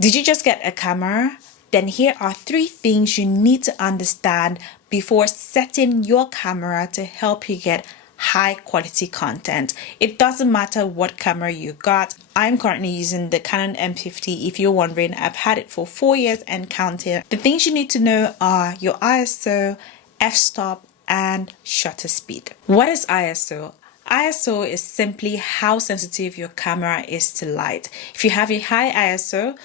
Did you just get a camera? Then here are 3 things you need to understand before setting your camera to help you get high quality content. It doesn't matter what camera you got. I'm currently using the Canon M50. If you're wondering, I've had it for 4 years and counting. The things you need to know are your ISO, f-stop, and shutter speed. What is ISO? ISO is simply how sensitive your camera is to light. If you have a high ISO,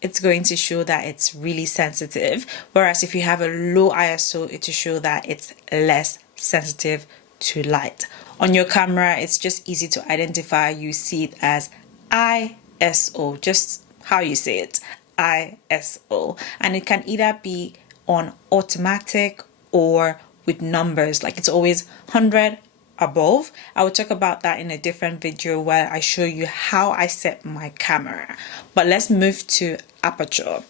it's going to show that it's really sensitive, whereas if you have a low ISO, it will show that it's less sensitive to light. On your camera, it's just easy to identify. You see it as ISO, just how you say it, ISO, and it can either be on automatic or with numbers, like it's always 100 above. I will talk about that in a different video where I show you how I set my camera. But let's move to aperture.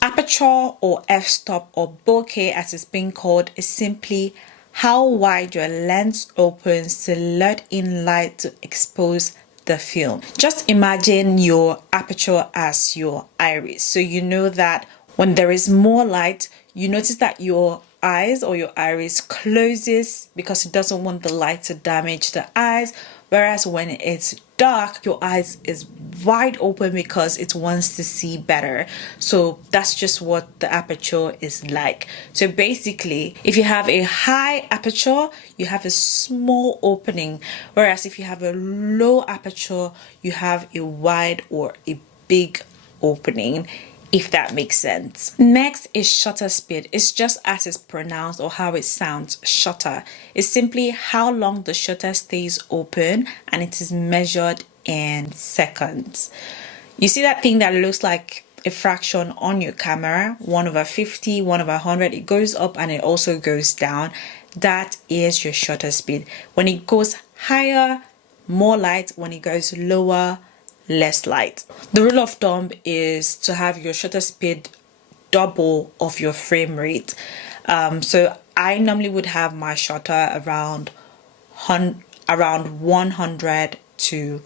Aperture, or f-stop, or bokeh as it's being called, is simply how wide your lens opens to let in light to expose the film. Just imagine your aperture as your iris. So you know that when there is more light, you notice that your eyes or your iris closes because it doesn't want the light to damage the eyes, whereas when it's dark, your eyes is wide open because it wants to see better. So that's just what the aperture is like. So basically, if you have a high aperture, you have a small opening, whereas if you have a low aperture, you have a wide or a big opening, if that makes sense. Next is shutter speed. It's just as it's pronounced or how it sounds, shutter. It's simply how long the shutter stays open, and it is measured in seconds. You see that thing that looks like a fraction on your camera, 1/50, 1/100, it goes up and it also goes down. That is your shutter speed. When it goes higher, more light. When it goes lower, less light. The rule of thumb is to have your shutter speed double of your frame rate. So I normally would have my shutter around 100 to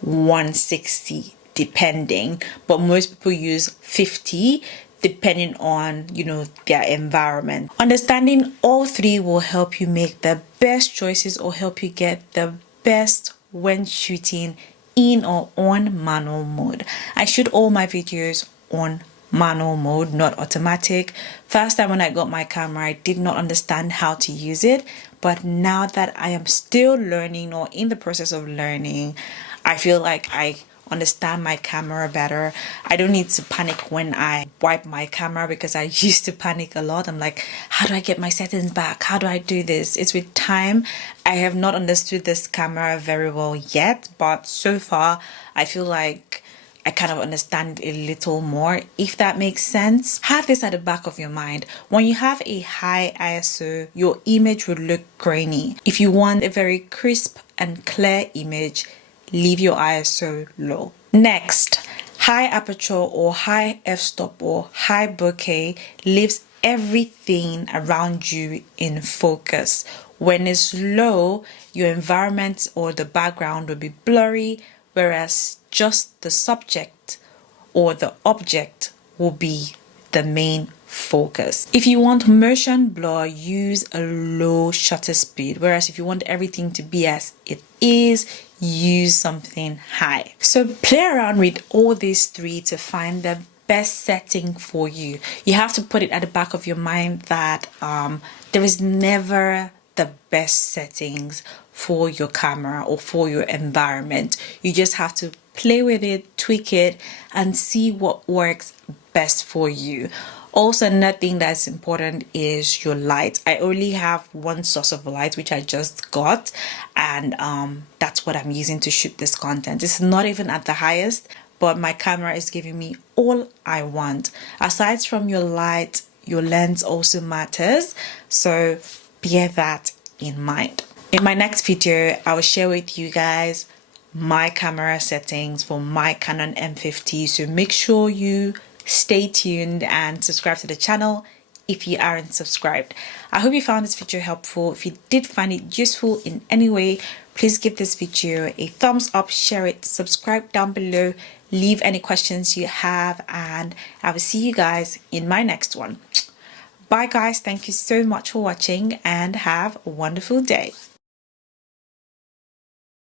160 depending, but most people use 50 depending on, you know, their environment. Understanding all 3 will help you make the best choices or help you get the best when shooting in or on manual mode. I shoot all my videos on manual mode, not automatic. First time when I got my camera, I did not understand how to use it, but now that I am still learning or in the process of learning, I feel like I understand my camera better. I don't need to panic when I wipe my camera because I used to panic a lot. I'm like, how do I get my settings back? How do I do this? It's with time. I have not understood this camera very well yet, but so far I feel like I kind of understand it a little more, if that makes sense. Have this at the back of your mind. When you have a high ISO, your image will look grainy. If you want a very crisp and clear image, leave your ISO low. Next, high aperture or high f-stop or high bokeh leaves everything around you in focus. When it's low, your environment or the background will be blurry, whereas just the subject or the object will be the main focus. If you want motion blur, use a low shutter speed, whereas if you want everything to be as it is, use something high. So play around with all these 3 to find the best setting for you. You have to put it at the back of your mind that there is never the best settings for your camera or for your environment. You just have to play with it, tweak it, and see what works best for you. Also, another thing that's important is your light. I only have one source of light, which I just got, and that's what I'm using to shoot this content. It's not even at the highest, but my camera is giving me all I want. Aside from your light, your lens also matters, so bear that in mind. In my next video, I will share with you guys my camera settings for my Canon M50, so make sure you stay tuned and subscribe to the channel if you aren't subscribed. I hope you found this video helpful. If you did find it useful in any way, please give this video a thumbs up, share it, subscribe down below, leave any questions you have, and I will see you guys in my next one. Bye guys, thank you so much for watching and have a wonderful day.